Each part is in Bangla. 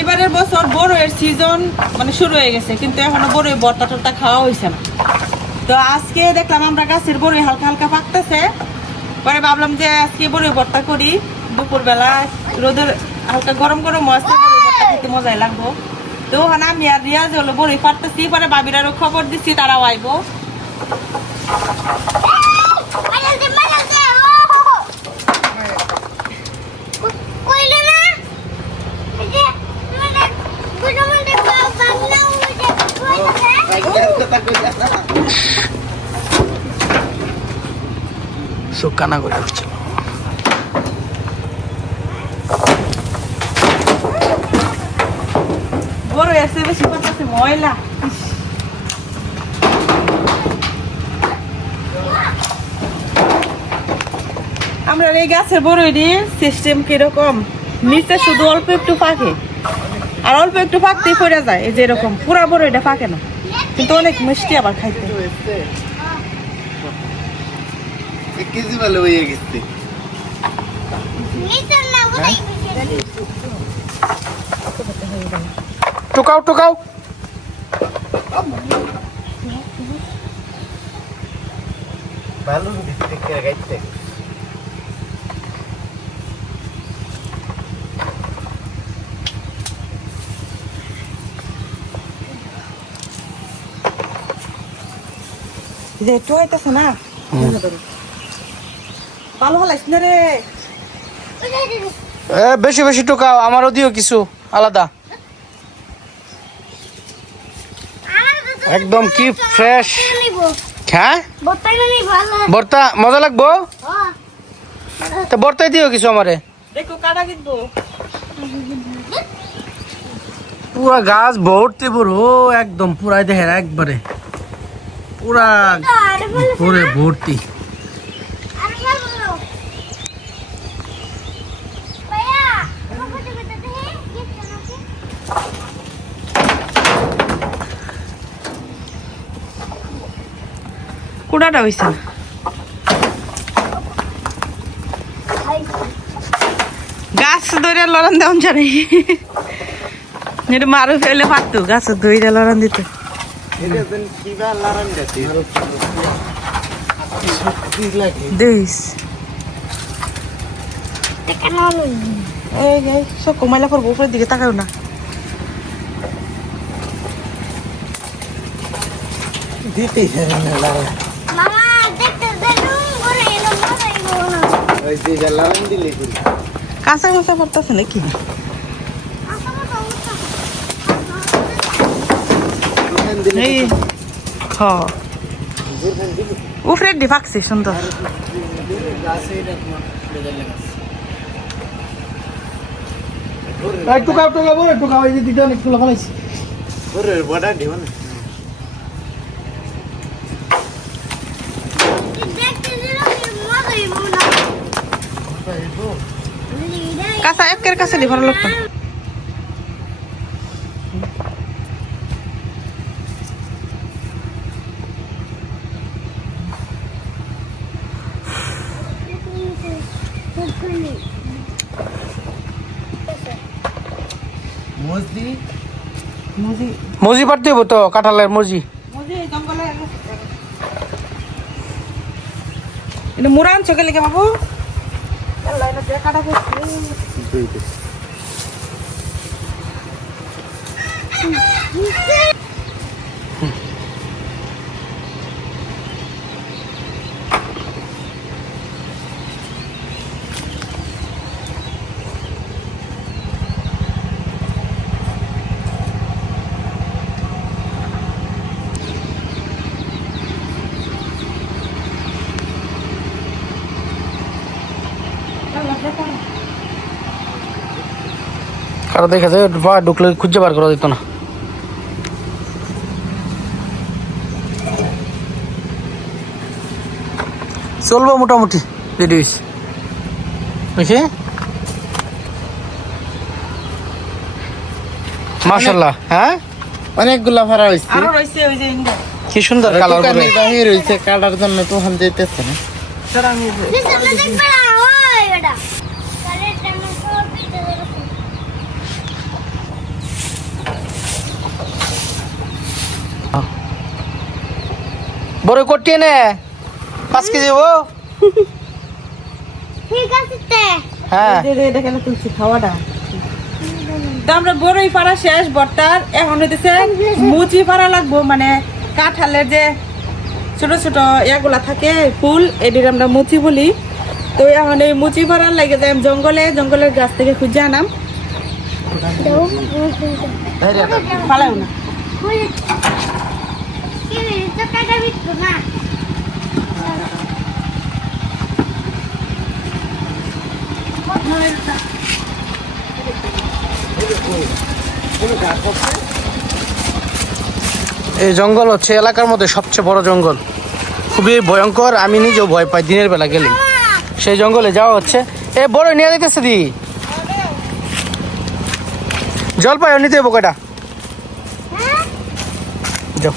এবারের বছর বড়ের সিজন মানে শুরু হয়ে গেছে, কিন্তু এখনো বড় ভর্তা টর্তা খাওয়া হয়েছে না। তো আজকে দেখলাম আমরা গাছের বড়ই হালকা হালকা পাকতেছে, পরে ভাবলাম যে আজকে বড়ই ভর্তা করি। দুপুরবেলা রোদের হালকা গরম গরম আসছে, বড়ই ভর্তা খেতে মজাই লাগবো। তো ওখানে আমি আর রিয়াজ হলো বড়ই পারতেছি, পরে বাবিরারও খবর দিচ্ছি, তারাও আইবো। সুকানা করে হচ্ছে বড় এসে বেশি পাচ্ছে ময়লা। আমরা এই গাছের বড়ই সিস্টেম কিরকম, নিচে শুধু অল্প একটু পাকে আর অল্প একটু পাকতেই পড়ে যায়, এই যে এরকম পুরা বড়ইটা পাকে না, কিন্তু অনেক মিষ্টি আবার খাইতে। কেজি ভালো হয়ে গেছে। টুকাও টুকাও ভালো দিতে গাইতে যে একটু হইতেছে না ভালো হলাইস না রে। বেশি বেশি টুকাও, আমারও দিও কিছু আলাদা। একদম কি ফ্রেশ। হ্যাঁ ভর্তা মজা লাগবো, তো ভর্তাই দিও কিছু আমারে। দেখো কাটা কিন্তু পুরা গাছ ভর্তি পুরো একদম পুরাই দেখেন একবারে পুরা পুরে ভর্তি। কুড়াটা হয়েছে না, গাছ ধরে লড়ান দেওয়ান জানি এটা মারু ফেলে পারতো, গাছ ধরে লড়ান দিত। সব কমাইলা করবো, উপরের দিকে তাকাও না। কাঁচা কাঁচা পড়তেছে নাকি? উপরে দি পাকছে সুন্দর। টুকাও টুকাও বলে টুকাও, এই যে দিটা অনেক তুলা ফেলাইছি। বড় দিব না কাঁচা একের কাছে দি ভালো লাগতো। মজি পারতে হবো তো, কাঁঠালের মজি। মুড়া আনছো গেলে কে বাবু? কাটা কারো দেখা যায় বা ঢুকলে খুঁজে বার করা যেত না। চলবো মোটামুটি রেডি হয়েছে বুঝছি। মাশাল্লাহ, হ্যাঁ অনেকগুলা ভাড়া হয়েছে। আরো রয়েছে ওই যে ইন্ডিয়া কি সুন্দর কালার করে। দোকানে বাহির হয়েছে কাটার জন্য তুহান যেতেছে না। তোরা আমি বড় কটিয়ে নে 5 কেজি ও। হ্যাঁ এটা কেন তুলছি খাওয়াটা। তো আমরা বড়ই পাড়া শেষ বর্তার, এখন হইতেছে মুচি পাড়া লাগবো, মানে কাঁঠালের যে ছোট ছোট ইয়াগুলা থাকে ফুল, এটির আমরা মুচি বলি। তো এখন এই মুচি পাড়ার লাগে যাই জঙ্গলের গাছ থেকে খুঁজে আনাম। পালাও না এই জঙ্গল হচ্ছে এলাকার মধ্যে সবচেয়ে বড় জঙ্গল, খুবই ভয়ঙ্কর। আমি নিজেও ভয় পাই দিনের বেলা গেলে। সেই জঙ্গলে যাওয়া হচ্ছে। এ বড় নিয়ে যেতেছে দি জলপাই নিতে হবো কয়টা যাও।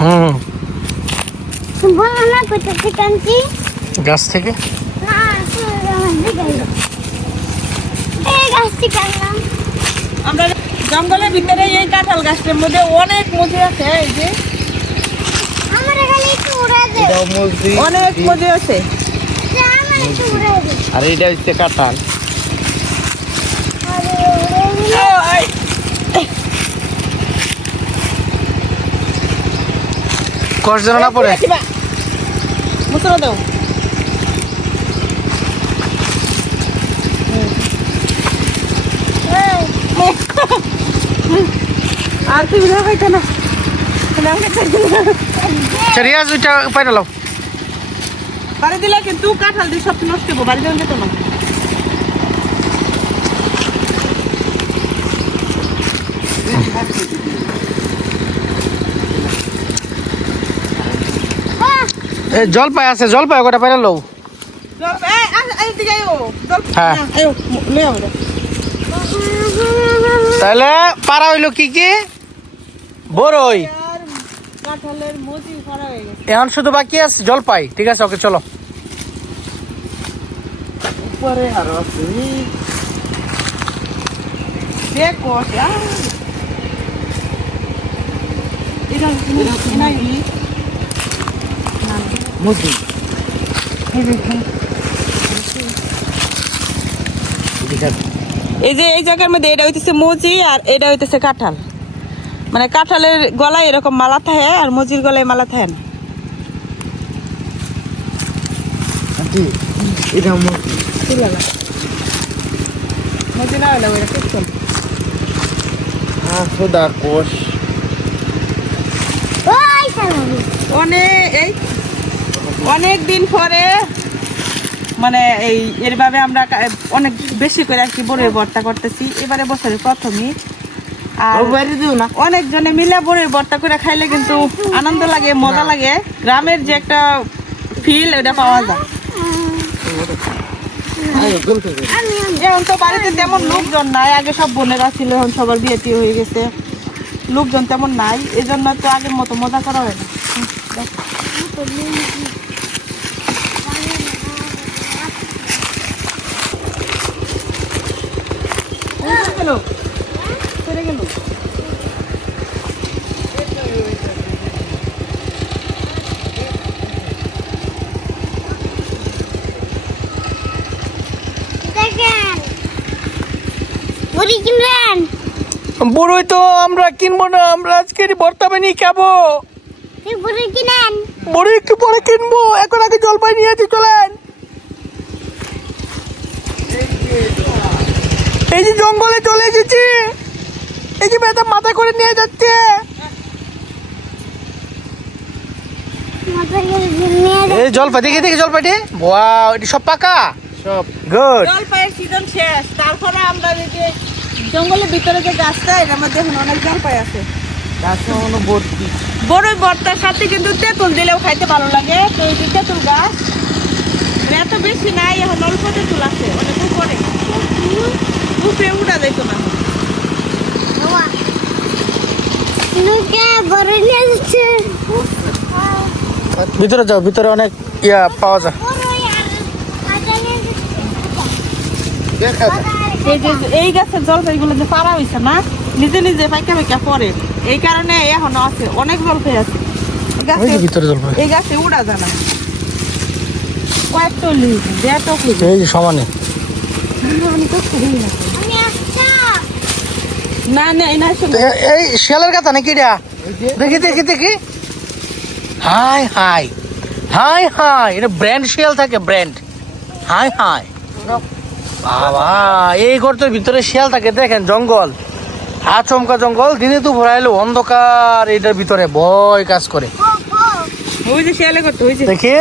হুম গাছ থেকে আমরা জঙ্গলের ভিতরে এই কাঁঠাল গাছটার মধ্যে অনেক মজা আছে। এই যে এটাও মসজিদ অনেক মজা আছে। আর এটা হচ্ছে কাঁঠাল। কষ যেন না পড়ে। মুসরা দাও। আর তুমি না খাইতে না রিয়াজ ওইটা পাইরা লাও। বাড়ি দিলে কিন্তু কাঁঠাল দিয়ে সব নষ্ট হবো, বাড়ি দেওয়া যেত না। জলপাই আছে, জলপাই কটা পাইরা লও। হ্যাঁ। তাহলে পারা হইলো কি কি বড়ই, কাঁঠালের মজি করা হয়ে গেছে। এখন শুধু বাকি আছে জলপাই। ঠিক আছে, ওকে চলো। উপরে আরো আছে। দেখো এটা নাই মসজিদ এই যে এই জায়গার মধ্যে এটা হইতেছে মজি আর এটা হইতেছে কাঁঠাল। মানে কাঁঠালের গলায় এরকম মালা থাকে আর মজির গলায় মালা থাকে না। এটা মসজিদ মজি না হলে ওইটা ঠিক চল। সোদা কোষ অনেক দিন পরে মানে এই এরভাবে আমরা অনেক বেশি করে আর কি বড়ের ভর্তা করতেছি এবারে বছরের প্রথমই। আর অনেক জনে মিলে বড়ের ভর্তা করে খাইলে কিন্তু আনন্দ লাগে, মজা লাগে। গ্রামের যে একটা ফিল ওটা পাওয়া যায়। এখন তো বাড়িতে তেমন লোকজন নাই, আগে সব বোনেরা ছিল, এখন সবার বিয়ে টিয়ে হয়ে গেছে, লোকজন তেমন নাই, এই জন্য তো আগের মতো মজা করা হয় না। বড়ই তো আমরা কিনবো না, আমরা আজকে ভর্তা বানিয়ে খাবো। বড়ই একটু পরে কিনবো, এখন আগে জলপাই নিয়ে আসি, চলেন। এই যে জঙ্গলে চলে এসেছি, এই যে ম্যাডাম মাথা করে নিয়ে যাচ্ছে। এই জলপাই দেখি দেখি জলপাইটি, ওয়াও এটি সব পাকা, সব গুড। জলপাইয়ের সিজন শেষ, তারপরে আমরা এই যে জঙ্গলের ভিতরে যে গাছটা এটার মধ্যে এখন অনেক জলপাই আছে। গাছে এখনো ভর্তি। বড়ই ভর্তার সাথে কিন্তু তেঁতুল দিলেও খাইতে ভালো লাগে। তো এই যে তেঁতুল গাছ মানে এত বেশি নাই, এখন অল্প তেঁতুল আছে, অনেক উপরে উপরে উঠা যেত না। ভিতরে যাও, ভিতরে অনেক ইয়া পাওয়া যায়। দেখা যায়। এই যে এই গাছের জলপাইগুলো যে পাড়া হয়েছে না, নিজে নিজে পাইকা পাইকা পরে, এই কারণে এখনো আছে, অনেক জলপাই আছে এই ওই গাছে। যে ভিতরে জলপাই, এই গাছে উড়া যায় না, কয়েকটা লিজ দেড় টক এই যে সমানে। না না এই না এই শিয়ালের কথা নাকি এটা? দেখি দেখি দেখি, হাই হাই হাই হাই, এটা ব্র্যান্ড শিয়াল থাকে, ব্র্যান্ড। হাই হাই বাবা, এই গর্তের ভিতরে শিয়াল থাকে, দেখেন জঙ্গল, আচমকা জঙ্গল, দিনে তো ভরাইলো অন্ধকার, এটার ভিতরে ভয় কাজ করে। ওই যে শিয়ালে করতে হয়েছে, দেখি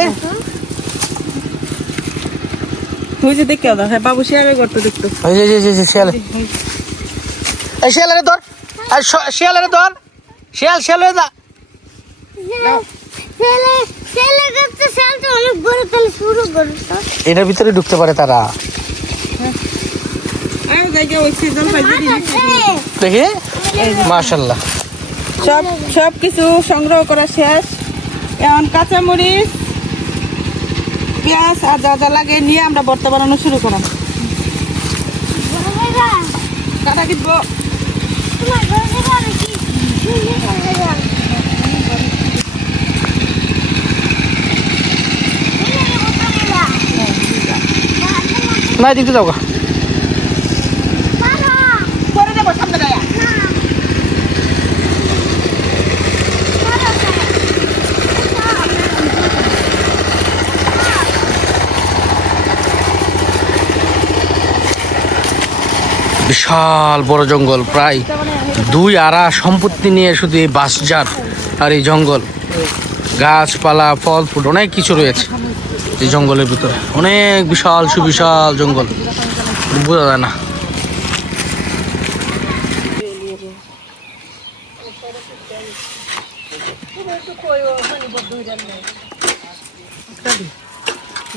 ওই যে দেখে হ্যাঁ বাবু শিয়ালে করতে দেখতো। ওই যে যে যে শিয়াল, এই শিয়ালের ধর, আর শিয়ালের ধর, শিয়াল শিয়াল হয়ে যা। এটার ভিতরে ঢুকতে পারে তারা, দেখি মাশাআল্লাহ। সব কিছু সংগ্রহ করা শেষ, এখন কাঁচামরিচ পেঁয়াজ আর যা যা লাগে নিয়ে আমরা ভর্তা বানানো শুরু করলাম। কাটা কিনবো, না দিতে যাও গা। পরে যাবো সামনে দেয়া। বিশাল বড় জঙ্গল, প্রায় 2 আড়া সম্পত্তি নিয়ে শুধু এই বাঁশঝাড় আর এই জঙ্গল, গাছপালা ফল ফুল অনেক কিছু রয়েছে এই জঙ্গলের ভিতরে, অনেক বিশাল সুবিশাল জঙ্গল, বোঝা যায় না।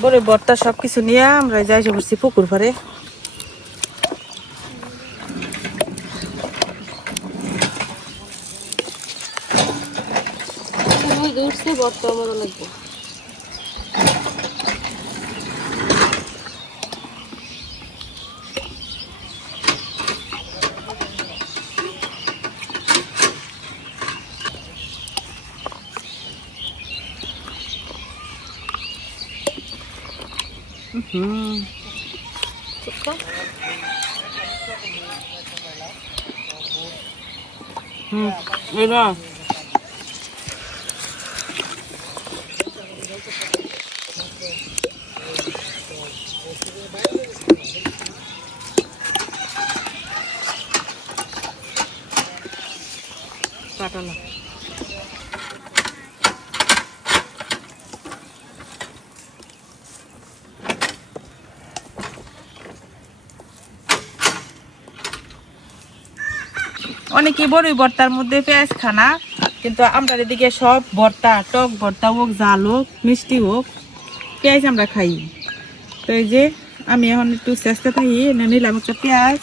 বড় ভর্তা সবকিছু নিয়ে আমরা যাই বসছি পুকুর পাড়ে। না কাটানো অনেকে বড়ই ভর্তার মধ্যে পেঁয়াজ খানা, কিন্তু আমরা এদিকে সব ভর্তা, টক ভর্তা হোক, ঝাল হোক, মিষ্টি হোক, পেঁয়াজ আমরা খাই। তো এই যে আমি এখন একটু চেষ্টা থাকি, নিলাম একটা পেঁয়াজ,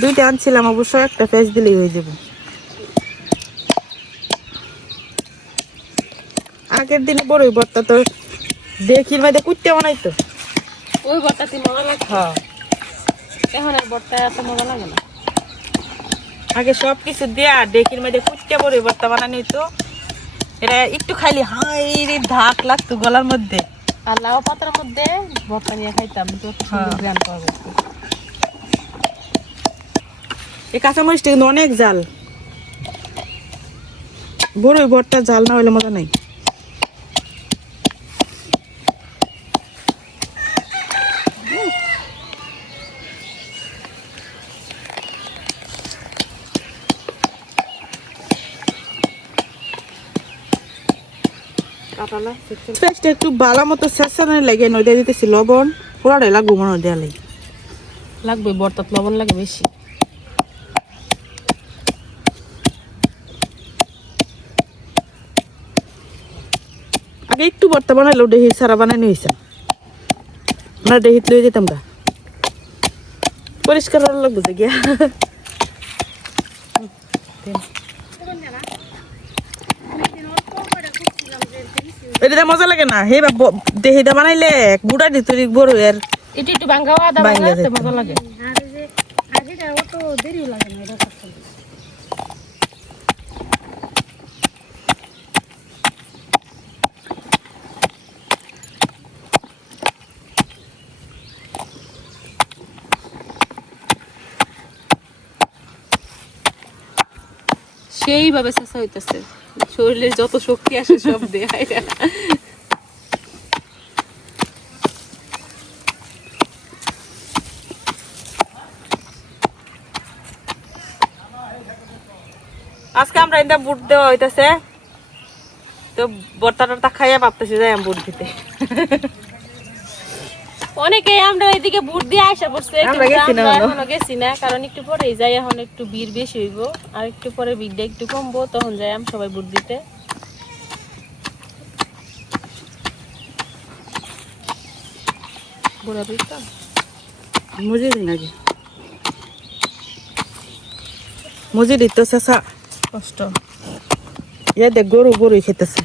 2টা আনছিলাম, অবশ্য একটা পেঁয়াজ দিলেই হয়ে যাবে। আগের দিনে বড়ই ভর্তা তো দেখির মধ্যে কুটতে বানাইতো, ওই ভর্তাতে মজা লাগে, হ্যাঁ এখন আর ভর্তা এত মজা লাগে না। আগে সব কিছু দেয়া ডেকির মধ্যে কুটতে বড়ই ভর্তা বানানো হইতো, এটা একটু খাইলে হাই রে ধাক লাগতো গলার মধ্যে। আর লাউ পাতার মধ্যে ভর্তা নিয়ে খাইতাম, যত সুন্দর জ্ঞান পাবো। এই কাঁচামরিচটা কিন্তু অনেক জাল, বড়ই ভর্তা জাল না হলে মজা নাই। কাটালা পেঁয়াজটা একটু ভালো মতো শেষানো লাগে নদী দিতেছি লবণ পুরাটাই লাগবো মনে হয় দেয়ালে লাগবে বর্তাত লবণ লাগে বেশি আগে একটু ভর্তা বানাইলো ডেহি সারা বানানো হয়েছে আমরা ডেহিত লয়ে যেতাম গা পরিষ্কার ভালো লাগবে গিয়া এটা মজা লাগে না হে দেহিদা বানাইলে গুড়া দিত বড় এর একটু একটু ভাঙ্গাও আদা ভাঙ্গা ভাঙ্গা যেত। মজা লাগে সেইভাবে চেষ্টা হইতেছে শরীরের যত শক্তি আসে সব দেয় আজকে আমরা এটা বুট দেওয়া হইতাছে তো বর্তাটা খাইয়া ভাবতেছি যাই বুট দিতে অনেকে আমরা এদিকে বুট দিয়ে আসা পড়ছে আমরা গেছি না এখনো। এখনো গেছি না কারণ একটু পরে যাই এখন একটু ভিড় বেশি হইব আর একটু পরে ভিড়টা একটু কমবো তখন যাই আমি সবাই বুট দিতে বুড়া ভিড়টা মুজি দিন আগে মুজি দিত শেষা কষ্ট ইয়ে দেখ গরু গরুই খেতেছে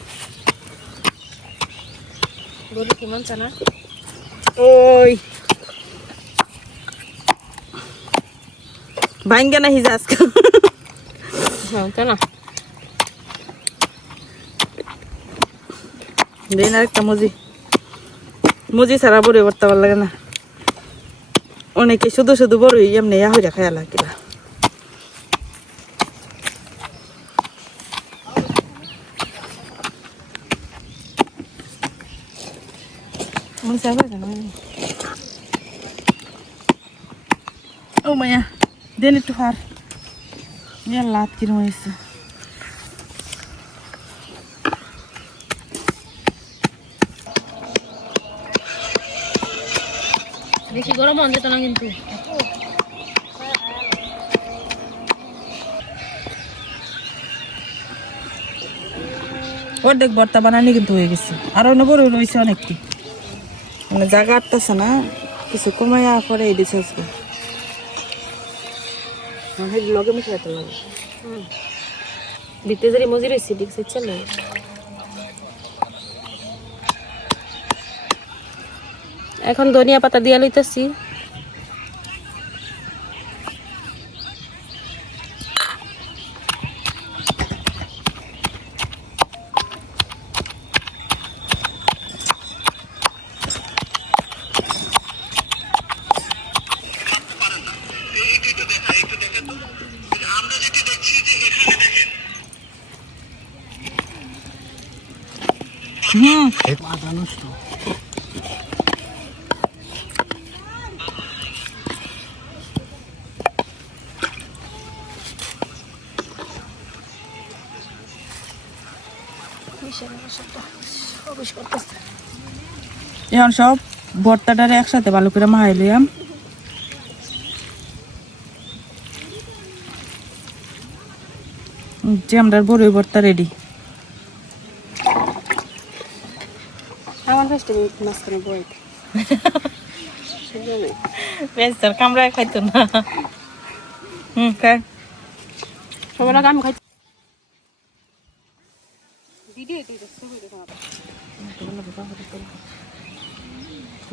গরু কি মানছে না ওই ভাঙ্গে না হিজা আজকে মানছে না দিন আর একটা মুজি মুজি ছাড়া বড়ই ভর্তা ভালো লাগে না অনেকে শুধু শুধু বড়ই এমনি ইয়া হইয়া খাইয়া লাগিলা ও মায়া দেন একটু হার ইয়া লাত কিরম হয়েছে বেশি গরম হন যেত না কিন্তু অর্ধেক ভর্তা বানানি কিন্তু হয়ে গেছে আর অন্য বড় রয়েছে অনেকটি মানে জায়গা আটতেছে না কিছু কমাইয়া পরে এই দিছে আজকে লগে মিশে যেতে লাগে ভিতরে যদি মজি রয়েছে দেখছে ইচ্ছা নেই এখন ধনিয়া পাতা দিয়া লইতেছি এখন সব ভর্তাটারে একসাথে ভালো করে মাহাই লইয়াম যে আমরা বড়ই ভর্তা রেডি আমার কাছে মাঝখানে বই বেস্টার কামড়ায় খাইতো না খাই সবার আগে আমি খাই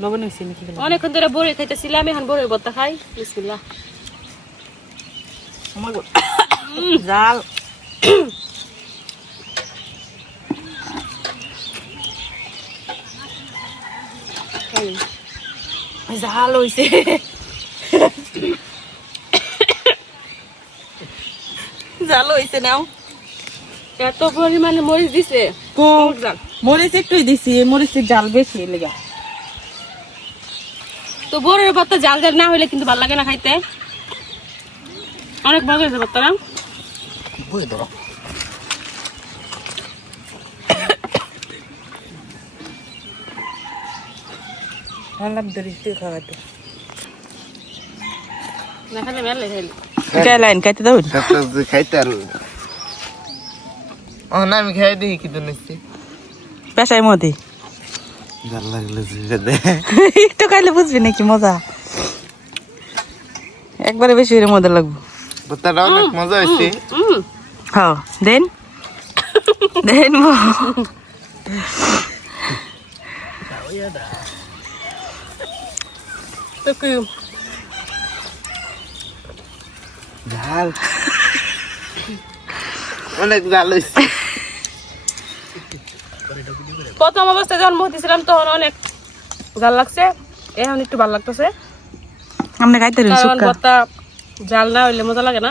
লবণ হয়েছে নাকি অনেকক্ষণ ধরে বড়ি খাইতেছিলাম এখন বড়ির ভর্তা খাই বিসমিল্লাহ জাল জাল হয়েছে জাল হয়েছে নাও এত পরিমাণে মরিচ দিছে জাল মরিচ একটুই দিছি মরিচের জাল বেশি লেগা তো বড়ির ভর্তা জাল জাল না হইলে কিন্তু ভালো লাগে না খাইতে অনেক মজা হয়েছে ভর্তা না হালাম ধরিস তুই খাওয়াতে না খালি মেলে খাইলি কে লাইন খাইতে দাও খাইতে আর ও না আমি খাই দিই কি নিচ্ছি পেশায় মধ্যে ভাল লাগলো দে একটু খাইলে বুঝবি নাকি মজা একবারে বেশি করে মজা লাগবে ভর্তাটা অনেক মজা হয়েছে হ্যাঁ দেন দেন তো কি ঝাল অনেক ঝাল হয়েছে প্রথম অবস্থায় জন্ম হতেছিলাম তখন অনেক জাল লাগছে এখন একটু ভালো লাগতেছে আমরা খাইতে কারণ ভর্তা জাল না হইলে মজা লাগে না